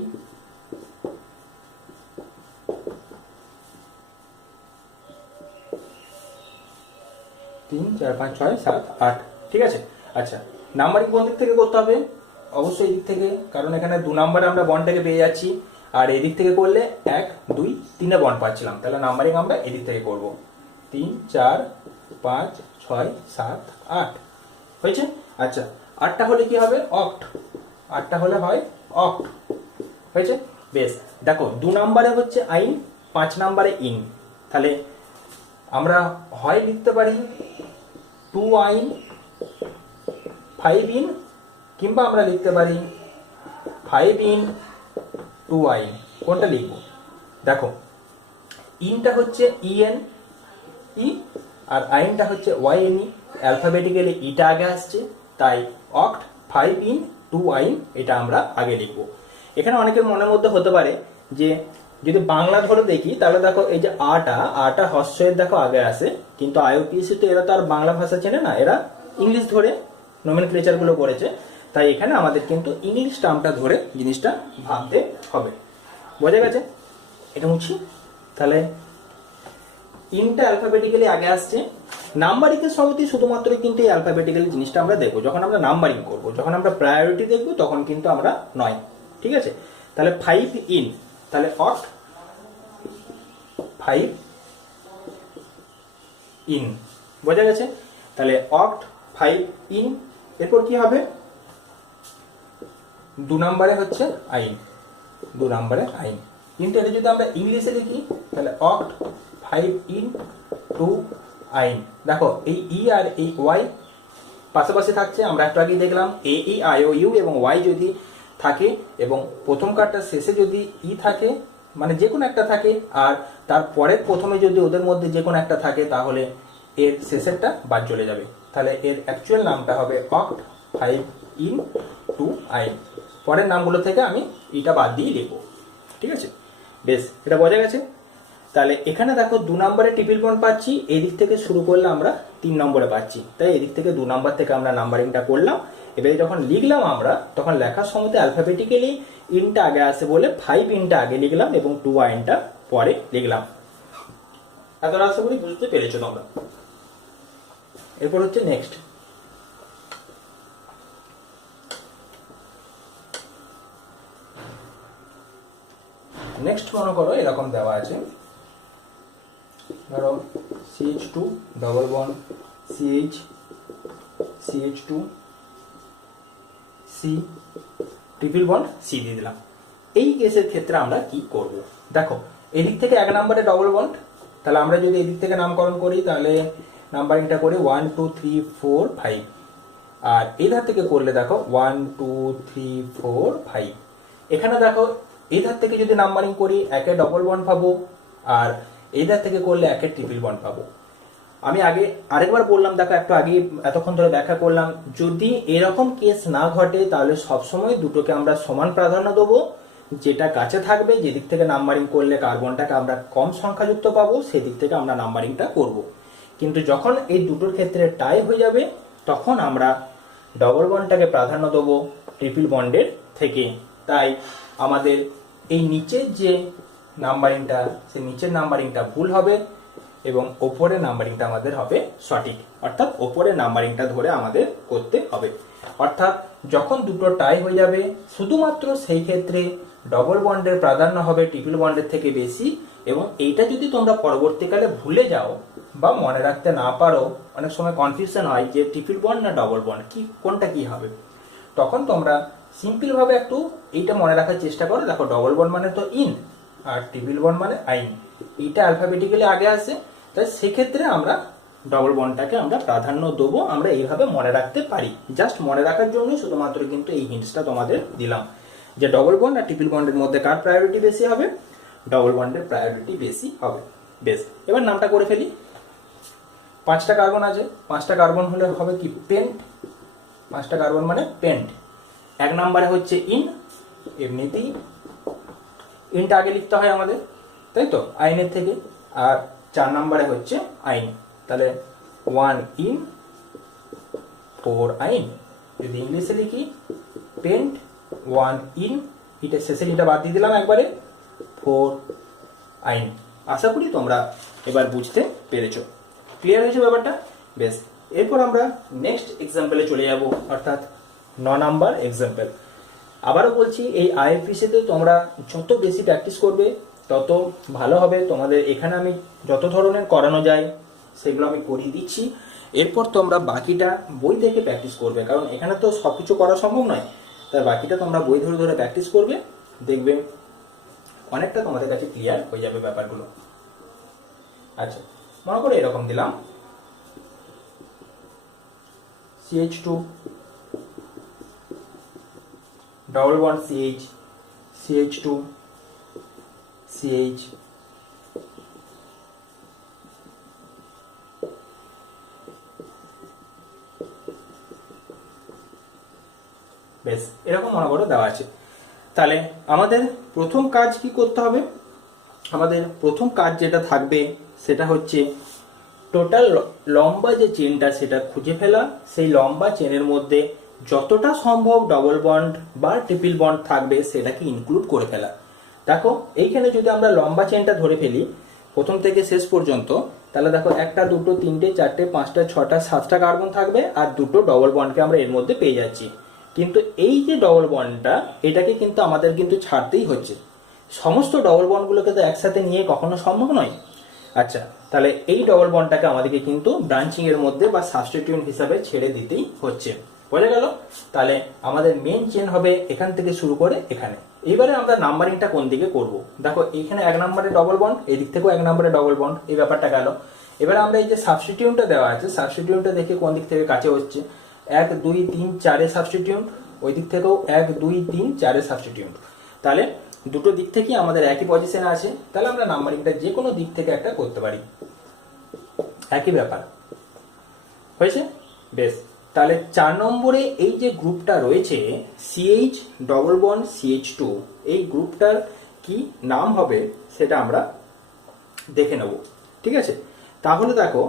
3 4 5 6 7 8, ঠিক আছে। আচ্ছা, নাম্বারিং কোন দিক থেকে করতে হবে? অবশ্যই এই দিক থেকে, কারণ এখানে 2 নম্বরে আমরা বন্ডটাকে পেয়ে যাচ্ছি, আর এদিক থেকে করলে 1 2 3 বন্ড পাচ্ছিলাম, তাহলে নাম্বারিং আমরা এদিক থেকে করব। 3 4 5 6 7 8 হয়েছে। আচ্ছা, 8টা হলে কি হবে? অক্ট। 8টা হলে হয় অক্ট, হয়েছে। বেশ, দেখো 2 নম্বরে হচ্ছে আইন, 5 নম্বরে ইন, তাহলে আমরা হয় লিখতে পারি 2 আইন 5 ইন, কিংবা আমরা লিখতে পারি 5 ইন 2 আইন। কোনটা লিখবো? দেখো ইনটা হচ্ছে ইএন ই আর আইনটা হচ্ছে ওয়াইএনই, অ্যালফাবেটিক্যালি ইটা আগে আসছে, তাই অক্ট 5 ইন 2 আইন এটা আমরা আগে লিখবো। এখানে অনেকের মনের মধ্যে হতে পারে যে যদি বাংলা ধরে দেখি, তাহলে দেখো এই যে আটা হর্ষের দেখো আগে আসে, কিন্তু আইইউপিএসসি তো এরা তো আর বাংলা ভাষা চেনে না, এরা ইংলিশ ধরে নোমেনক্লেচার গুলো করেছে, তাই এখানে আমাদের কিন্তু ইংলিশ টার্মটা ধরে জিনিসটা ভাবতে হবে। বোঝা গেছে? এটা মুছি। তাহলে ইনটা অ্যালফাবেটিক্যালি আগে আসছে, নাম্বারিংয়ের সঙ্গে শুধুমাত্র কিন্তু এই অ্যালফাবেটিক্যালি জিনিসটা আমরা দেখবো যখন আমরা নাম্বারিং করব, যখন আমরা প্রায়োরিটি দেখবো তখন কিন্তু আমরা নয়, ঠিক আছে। তাহলে 5 ইন, তাহলে অক্ট 5 ইন, বোঝা গেছে। তাহলে অক্ট 5 ইন, এরপর কি হবে? 2 নম্বরে হচ্ছে আইন, 2 নম্বরে আইন। কিন্তু এটা যদি আমরা ইংলিশে লিখি তাহলে অক্ট 5 ইন 2 আইন। দেখো এই ই আর এই ওয়াই পাশাপাশি থাকছে, আমরা একটু আগে দেখলাম এ ই আই ও ইউ এবং ওয়াই যদি থাকে এবং প্রথম কার্ডটার শেষে যদি ই থাকে, মানে যে কোনো একটা থাকে, আর তারপরে প্রথমে যদি ওদের মধ্যে যে কোনো একটা থাকে, তাহলে এর শেষেরটা বাদ চলে যাবে। তাহলে এর অ্যাকচুয়াল নামটা হবে অক্ট 5 ইন 2 আইন। পরের নামগুলো থেকে আমি ইটা বাদ দিয়ে লিখবো, ঠিক আছে। বেশ, এটা বোঝা গেছে। তাহলে এখানে দেখো 2 নম্বরে ট্রিপল বন্ড পাচ্ছি, এই দিক থেকে শুরু করলে আমরা 3 নম্বরে পাচ্ছি, তাই এদিক থেকে 2 নম্বর থেকে আমরা নাম্বারিংটা করলাম। এবারে যখন লিখলাম আমরা, তখন লেখার সময় অ্যালফাবেটিক্যালি ইনটা আগে আসে বলে 5 ইনটা আগে লিখলাম এবং 2 আইনটা পরে লিখলাম। এত আশা করি বুঝতে পেরেছো তোমরা। এরপর হচ্ছে নেক্সট। নেক্সট মনে করো এরকম দেওয়া আছে, ধরো CH2 double bond CH CH2 C triple bond C দিয়ে দিলাম। এই কেসের ক্ষেত্রে আমরা কি করব? দেখো এদিক থেকে 1 নম্বরে ডবল বন্ড, তাহলে আমরা যদি এদিক থেকে নামকরণ করি তাহলে নাম্বারিংটা করে 1 2 3 4 5, আর এই ধার থেকে করলে দেখো 1 2 3 4 5। এখানে দেখো এই ধার থেকে যদি নাম্বারিং করি একে ডবল বন্ড পাবো, আর এই ধার থেকে করলে একে ট্রিপল বন্ড পাবো। আমি আগে আরেকবার বললাম, দেখো একটু আগে এতক্ষণ ধরে ব্যাখ্যা করলাম, যদি এরকম কেস না ঘটে তাহলে সবসময় দুটোকে আমরা সমান প্রাধান্য দেবো। যেটা কাছে থাকবে, যেদিক থেকে নাম্বারিং করলে কার্বনটাকে আমরা কম সংখ্যাযুক্ত পাবো সেদিক থেকে আমরা নাম্বারিংটা করব। কিন্তু যখন এই দুটোর ক্ষেত্রে টাই হয়ে যাবে তখন আমরা ডবল বন্ডটাকে প্রাধান্য দেবো ট্রিপল বন্ডের থেকে। তাই আমাদের এই নিচের যে নাম্বারিংটা, সেই নিচের নাম্বারিংটা ভুল হবে এবং ওপরের নাম্বারিংটা আমাদের হবে সঠিক, অর্থাৎ ওপরের নাম্বারিংটা ধরে আমাদের করতে হবে। অর্থাৎ যখন দুটো টাই হয়ে যাবে শুধুমাত্র সেই ক্ষেত্রে ডবল বন্ডের প্রাধান্য হবে ট্রিপল বন্ডের থেকে বেশি। এবং এইটা যদি তোমরা পরবর্তীকালে ভুলে যাও বা মনে রাখতে না পারো, অনেক সময় কনফিউশন হয় যে ট্রিপল বন্ড না ডবল বন্ড কি, কোনটা কি হবে, তখন তোমরা সিম্পল ভাবে একটু এইটা মনে রাখার চেষ্টা করো। দেখো ডবল বন্ড মানে তো ইন, আর ট্রিপল বন্ড মানে আইন, এইটা অ্যালফাবেটিক্যালি আগে আসে। তাই সেক্ষেত্রে আমরা ডবল বন্ডটাকে আমরা প্রাধান্য দেবো, আমরা এইভাবে মনে রাখতে পারি। জাস্ট মনে রাখার জন্য শুধুমাত্র কিন্তু এই হিন্টসটা তোমাদের দিলাম যে ডবল বন্ড আর ট্রিপল বন্ডের মধ্যে কার প্রায়োরিটি বেশি হবে, ডবল বন্ডের প্রায়োরিটি বেশি হবে। বেশ, এবার নামটা করে ফেলি। 5টা কার্বন আছে, 5টা কার্বন হলে হবে কি পেন্ট, 5টা কার্বন মানে পেন্ট। 1 নম্বরে হচ্ছে ইন, এমনিতেই ইনটা আগে লিখতে হয় আমাদের, তাই তো, আইনের থেকে। আর 4 নম্বরে হচ্ছে আইন, তাহলে 1 ইন 4 আইন। যদি ইংলিশে লিখি পেন্ট 1 ইন, এটা শেষে এটা বাদ দিয়ে দিলাম একবারে, 4 আইন। আশা করি তোমরা এবার বুঝতে পেরেছো, ক্লিয়ার হয়েছে ব্যাপারটা। বেশ, এরপর আমরা নেক্সট এক্সাম্পলে চলে যাব, অর্থাৎ 9 নাম্বার এক্সাম্পল। আবারও বলছি, এই আইএফপিসিতে তোমরা যত বেশি প্র্যাকটিস করবে তত ভালো হবে তোমাদের। এখানে আমি যত ধরনের করানো যায় সেগুলো আমি করিয়ে দিচ্ছি। এরপর তোমরা বাকিটা বই দেখে প্র্যাকটিস করবে, কারণ এখানে তো সব কিছু করা সম্ভব নয়। তাই বাকিটা তোমরা বই ধরে ধরে প্র্যাকটিস করবে, দেখবে অনেকটা তোমাদের কাছে ক্লিয়ার হয়ে যাবে ব্যাপারগুলো। আচ্ছা, মনে করে এরকম দিলাম CH2 double bond CH, CH2 CH, বেশ এরকম মনে করে দেওয়া আছে। তাহলে আমাদের প্রথম কাজ কি করতে হবে? আমাদের প্রথম কাজ যেটা থাকবে সেটা হচ্ছে টোটাল লম্বা যে চেনটা সেটা খুঁজে ফেলা। সেই লম্বা চেনের মধ্যে যতটা সম্ভব ডবল বন্ড বা ট্রিপল বন্ড থাকবে সেটাকে ইনক্লুড করে ফেলা। দেখো এইখানে যদি আমরা লম্বা চেনটা ধরে ফেলি প্রথম থেকে শেষ পর্যন্ত, তাহলে দেখো 1টা 2টো 3টে 4টে 5টা 6টা 7টা কার্বন থাকবে, আর 2টো ডবল বন্ডকে আমরা এর মধ্যে পেয়ে যাচ্ছি। কিন্তু এই যে ডবল বন্ডটা, এটাকে কিন্তু আমাদের কিন্তু ছাড়তেই হচ্ছে। সমস্ত ডবল বন্ডগুলোকে তো একসাথে নিয়ে কখনো সম্ভব নয়। আচ্ছা, তাহলে এই ডবল বন্ডটাকে আমাদেরকে কিন্তু ব্রাঞ্চিং এর মধ্যে বা সাবস্টিটিউয়েন্ট হিসাবে ছেড়ে দিতেই হচ্ছে। বোঝা গেল? তাহলে আমাদের মেন চেন হবে এখান থেকে শুরু করে এখানে। এইবারে আমরা নাম্বারিংটা কোন দিকে করব? দেখো এখানে 1 নম্বরে ডবল বন্ড, এদিক থেকেও 1 নম্বরে ডবল বন্ড, এই ব্যাপারটা গেল। এবারে আমরা এই যে সাবস্টিটিউয়েন্টটা দেওয়া আছে, সাবস্টিটিউয়েন্টটা দেখে কোন দিক থেকে কাছে হচ্ছে। 1 2 3 4 এর সাবস্টিটিউয়েন্ট, ওই দিক থেকেও 1 2 3 4 এর সাবস্টিটিউয়েন্ট। তাহলে দুটো দিক থেকেই আমাদের একই পজিশনে আছে, তাহলে আমরা নাম্বারিংটা যে কোনো দিক থেকে একটা করতে পারি। একই ব্যাপার হয়েছে। বেশ, তাহলে 4 নম্বরে এই যে গ্রুপটা রয়েছে CH ডবল বন্ড CH2, এই গ্রুপটার কি নাম হবে সেটা আমরা দেখে নেব। ঠিক আছে, তাহলে দেখো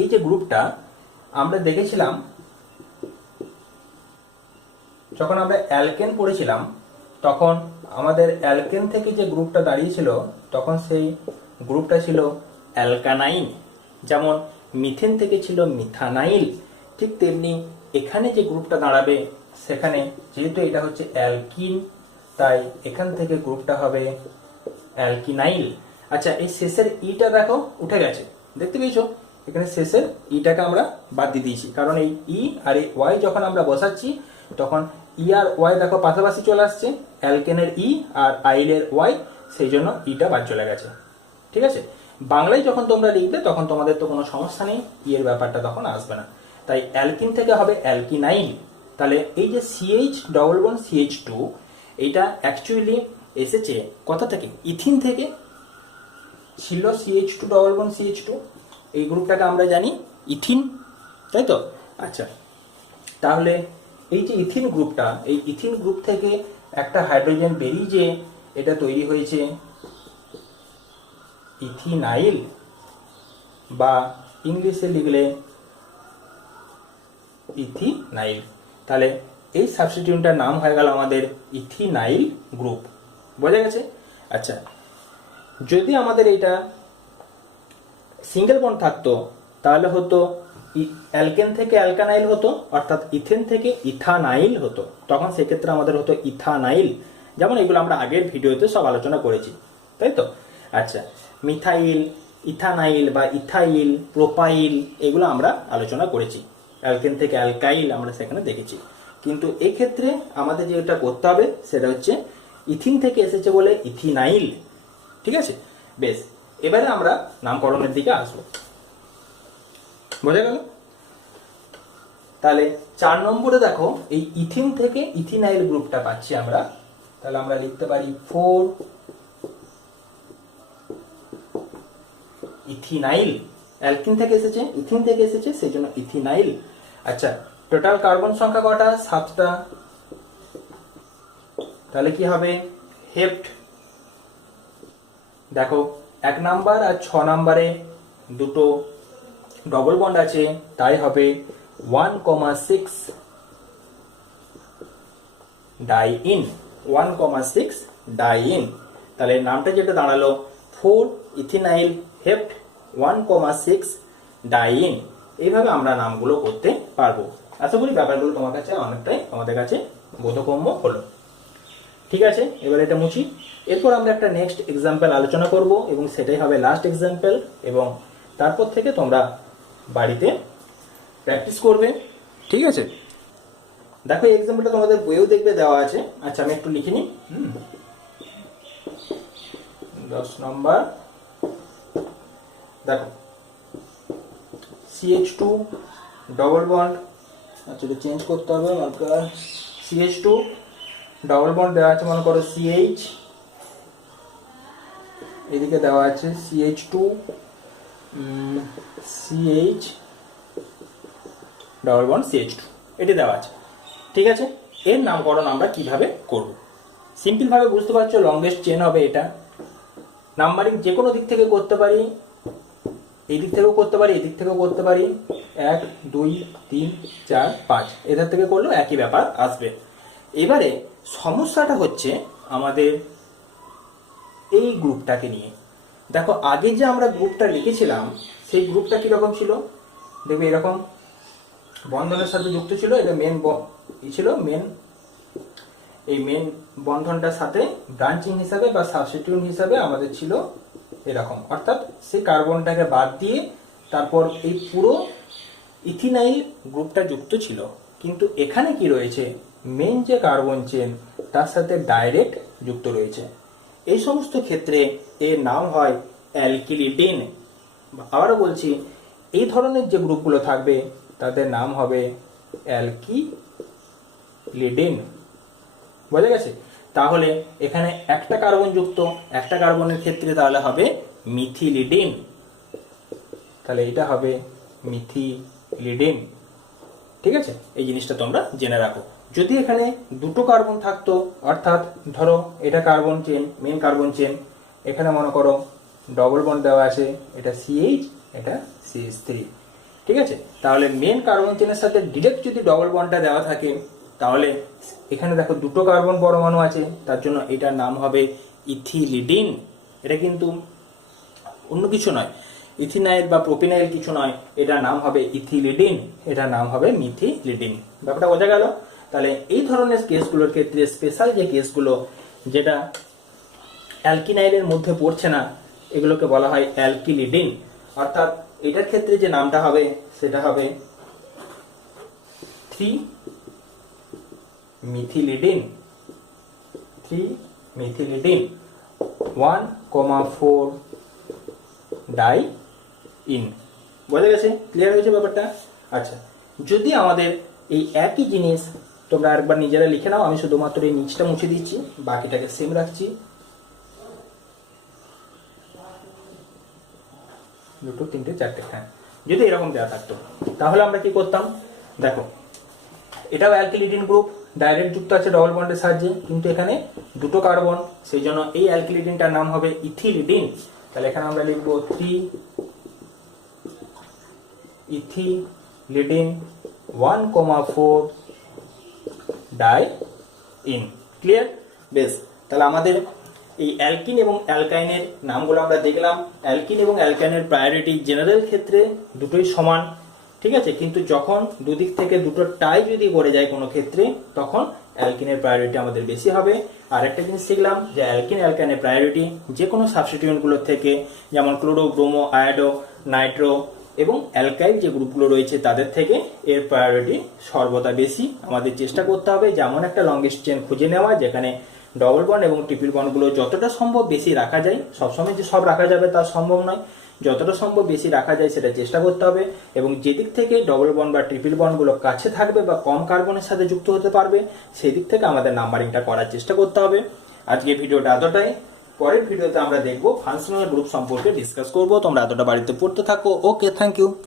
এই যে গ্রুপটা আমরা দেখেছিলাম যখন আমরা অ্যালকেন পড়েছিলাম, তখন আমাদের অ্যালকেন থেকে যে গ্রুপটা দাঁড়িয়েছিল তখন সেই গ্রুপটা ছিল অ্যালকানাইন। যেমন মিথেন থেকে ছিল মিথানাইল, ঠিক তেমনি এখানে যে গ্রুপটা দাঁড়াবে সেখানে যেহেতু এটা হচ্ছে অ্যালকিন, তাই এখান থেকে গ্রুপটা হবে অ্যালকিনাইল। আচ্ছা, এই শেষের ইটা দেখো উঠে গেছে, দেখতে পেয়েছো? এখানে শেষের ইটাকে আমরা বাদ দিয়ে দিয়েছি, কারণ এই ই আর এই ওয়াই যখন আমরা বসাচ্ছি তখন ই আর ওয়াই দেখো পাশাপাশি চলে আসছে, অ্যালকেনের ই আর আইলের ওয়াই, সেই জন্য ইটা বাদ চলে গেছে। ঠিক আছে, বাংলায় যখন তোমরা লিখবে তখন তোমাদের তো কোনো সমস্যা নেই, ই এর ব্যাপারটা তখন আসবে না। তাই অ্যালকিন থেকে হবে অ্যালকিনাইল। তাহলে এই যে CH double bond CH two, এইটা অ্যাকচুয়ালি এসেছে কোথা থেকে? ইথিন থেকে ছিল CH two double bond CH two, এই গ্রুপটাকে আমরা জানি ইথিন, তাই তো? আচ্ছা, তাহলে এই যে ইথিন গ্রুপটা, এই ইথিন গ্রুপ থেকে একটা হাইড্রোজেন বেরিয়ে যে এটা তৈরি হয়েছে ইথিনাইল, বা ইংলিশে লিখলে ইথিনাইল। তাহলে এই সাবস্টিটিউটটার নাম হয়ে গেল আমাদের ইথিনাইল গ্রুপ। বোঝা গেছে? আচ্ছা, যদি আমাদের এটা সিঙ্গেল বন্ড থাকতো তাহলে হতো অ্যালকেন থেকে অ্যালকানাইল হতো, অর্থাৎ ইথেন থেকে ইথানাইল হতো, তখন সেক্ষেত্রে আমাদের হতো ইথানাইল। যেমন এগুলো আমরা আগের ভিডিওতে সব আলোচনা করেছি, তাই তো? আচ্ছা, মিথাইল, ইথানাইল বা ইথাইল, প্রোপাইল, এগুলো আমরা আলোচনা করেছি। অ্যালকেন থেকে অ্যালকাইল আমরা সেখানে দেখেছি। কিন্তু এই ক্ষেত্রে আমাদের যেটা করতে হবে সেটা হচ্ছে ইথিন থেকে এসেছে বলে ইথিনাইল। ঠিক আছে, বেশ, এবারে আমরা নামকরণের দিকে আসবো। বোঝা গেল? তাহলে 4 নম্বরে দেখো এই ইথিন থেকে ইথিনাইল গ্রুপটা পাচ্ছি আমরা। তাহলে আমরা লিখতে পারি 4 ইথিনাইল। অ্যালকিন থেকে এসেছে, ইথিন থেকে এসেছে, সেই জন্য ইথিনাইল। আচ্ছা, টোটাল কার্বন সংখ্যা কটা? 7টা। তাহলে কি হবে? হেপ্ট। দেখো 1 নাম্বার আর 6 নাম্বারে দুটো ডবল বন্ড আছে, তাই হবে 1,6 ডাইইন, 1,6 ডাইইন। তাহলে নামটা যেটা দাঁড়ালো 4 ইথিনাইল হেপ্ট 1,6 ডাইইন। এইভাবে আমরা নামগুলো করতে পারবো। আশা করি ব্যাপারগুলো তোমার কাছে অনেকটাই আমাদের কাছে বোধগম্য হলো। ঠিক আছে, এবার এটা মুছি। এরপর আমরা একটা নেক্সট এক্সাম্পল আলোচনা করব এবং সেটাই হবে লাস্ট এক্সাম্পল, এবং তারপর থেকে তোমরা বাড়িতে প্র্যাকটিস করবে। ঠিক আছে, দেখো এই এক্সাম্পলটা তোমাদের বইয়েও দেখবে দেওয়া আছে। আচ্ছা, আমি একটু লিখে নিই। 10 নম্বর দেখো CH2 ডবল বন্ড, আচ্ছা এটা চেঞ্জ করতে হবে মার্কার। CH2 ডবল বন্ড দেওয়া আছে, মনে করো CH, এদিকে দেওয়া আছে CH2 CH double bond CH2, এটি দেওয়া আছে। ঠিক আছে, এর নামকরণ আমরা কিভাবে করব? সিম্পল ভাবে বুঝতে পারছো, লংগেস্ট চেন হবে এটা। নাম্বারিং যে কোনো দিক থেকে করতে পারি, এই দিক থেকেও করতে পারি, এই দিক থেকেও করতে পারি। 1 2 3 4 5 এধার থেকে করলেও একই ব্যাপার আসবে। এবারে সমস্যাটা হচ্ছে আমাদের এই গ্রুপটাকে নিয়ে। দেখো আগে যে আমরা গ্রুপটা লিখেছিলাম সেই গ্রুপটা কিরকম ছিল? দেখবে এরকম বন্ধনের সাথে যুক্ত ছিল, এটা মেন ছিল মেন। এই মেন বন্ধনটার সাথে ব্রাঞ্চিং হিসাবে বা সাবস্টিটিউট হিসাবে আমাদের ছিল এরকম, অর্থাৎ সেই কার্বনটাকে বাদ দিয়ে তারপর এই পুরো ইথিনাইল গ্রুপটা যুক্ত ছিল। কিন্তু এখানে কি রয়েছে? মেন যে কার্বন চেন তার সাথে ডাইরেক্ট যুক্ত রয়েছে। এই সমস্ত ক্ষেত্রে এর নাম হয় অ্যালকিলিডিন। আবারও বলছি, এই ধরনের যে গ্রুপগুলো থাকবে তাদের নাম হবে অ্যালকিলিডিন। বোঝা গেছে? তাহলে এখানে একটা কার্বন যুক্ত, একটা কার্বনের ক্ষেত্রে তাহলে হবে মিথিলিডিন। তাহলে এটা হবে মিথিলিডিন। ঠিক আছে, এই জিনিসটা তোমরা জেনে রাখো। যদি এখানে দুটো কার্বন থাকতো, অর্থাৎ ধরো এটা carbon chain, main carbon chain, এখানে মনে করো ডবল বন্ড দেওয়া আছে, এটা CH, এটা CH3। ঠিক আছে, তাহলে মেন কার্বন চেনের সাথে ডিরেক্ট যদি ডবল বন্ডটা দেওয়া থাকে তাহলে এখানে দেখো দুটো কার্বন পরমাণু আছে, তার জন্য এটার নাম হবে ইথিলিডিন। এটা কিন্তু অন্য কিছু নয়, ইথিনাইল বা প্রোপিনাইল কিছু নয়, এটার নাম হবে ইথিলিডিন, এটার নাম হবে মিথিলিডিন। ব্যাপারটা বোঝা গেল? তাহলে এই ধরনের কেসগুলোর ক্ষেত্রে স্পেশাল যে কেসগুলো যেটা অ্যালকিনাইলের মধ্যে পড়ছে না, এগুলোকে বলা হয় অ্যালকিলিডিন। অর্থাৎ এটার ক্ষেত্রে যে নামটা হবে সেটা হবে 3-মিথিলিডিন। 3-মিথিলিডিন 1,4 ডাইইন। বোঝা গেছে? ক্লিয়ার হয়েছে ব্যাপারটা? আচ্ছা, যদি আমাদের এই একই জিনিস তোমরা একবার নিজেরা লিখে নাও, আমি শুধুমাত্র এই নিচটা মুছে দিচ্ছি, বাকিটাকে সেম রাখছি। 2, 3, 4, হ্যাঁ। যদি এরকম দেওয়া থাকতো তাহলে আমরা কি করতাম? দেখো, এটাও অ্যালকিলিডিন গ্রুপ, ডাইরেক্ট যুক্ত আছে ডবল বন্ডের সাহায্যে, কিন্তু এখানে দুটো কার্বন, সেই জন্য এই অ্যালকিলিডিনটার নাম হবে ইথিলিডিন। তাহলে এখানে আমরা লিখব 3-ইথিলিডিন 1,4 ডাইইন। ক্লিয়ার? বেশ, তাহলে আমাদের এই অ্যালকিন এবং অ্যালকাইনের নামগুলো আমরা দেখলাম। অ্যালকিন এবং অ্যালকাইনের প্রায়োরিটি জেনারেল ক্ষেত্রে দুটোই সমান, ঠিক আছে, কিন্তু যখন দুদিক থেকে দুটো টাই যদি পড়ে যায় কোনো ক্ষেত্রে, তখন অ্যালকিনের প্রায়োরিটি আমাদের বেশি হবে। আর একটা জিনিস শিখলাম যে অ্যালকিন অ্যালকাইনের প্রায়োরিটি যে কোনো সাবস্টিটিউয়েন্টগুলোর থেকে, যেমন ক্লোরো, ব্রোমো, আয়োডো, নাইট্রো এবং অ্যালকাইল যে গ্রুপগুলো রয়েছে তাদের থেকে এর প্রায়োরিটি সর্বদা বেশি। আমাদের চেষ্টা করতে হবে যেমন একটা লংগেস্ট চেন খুঁজে নেওয়া যেখানে ডবল বন্ড এবং ট্রিপল বন্ডগুলো যতটা সম্ভব বেশি রাখা যায়। সবসময় যে সব রাখা যাবে তা সম্ভব নয়, যতটা সম্ভব বেশি রাখা যায় সেটা চেষ্টা করতে হবে। এবং যেদিক থেকে ডবল বন্ড বা ট্রিপল বন্ডগুলো কাছে থাকবে বা কম কার্বনের সাথে যুক্ত হতে পারবে, সেই দিক থেকে আমাদের নাম্বারিংটা করার চেষ্টা করতে হবে। আজকে ভিডিওটা এতটাই। পরের ভিডিওতে আমরা দেখবো ফাংশনাল গ্রুপ সম্পর্কে ডিসকাস করবো। তোমরা এতটা বাড়িতে পড়তে থাকো। ওকে, থ্যাংক ইউ।